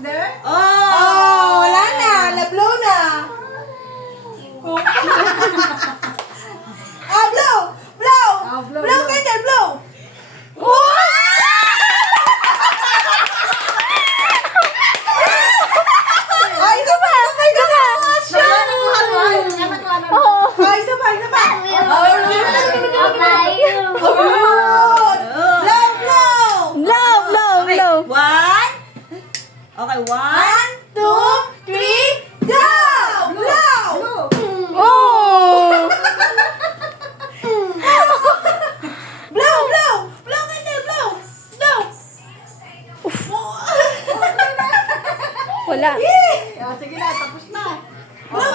There? Oh, Wala na. Na-blow na. Blow! Blow! blow, Blow, blow. Kendall, blow! Ay, isa pa! Isa pa! Ay, isa pa! Isa pa! Blow, blow! Blow, blow, blow. One. Okay, one. 1, 2, 3, go! Blow! Oh! Blow, blow! Blow, Kendall, blow! Blow! Wala. Yeah! Sige na, tapos na. Blow,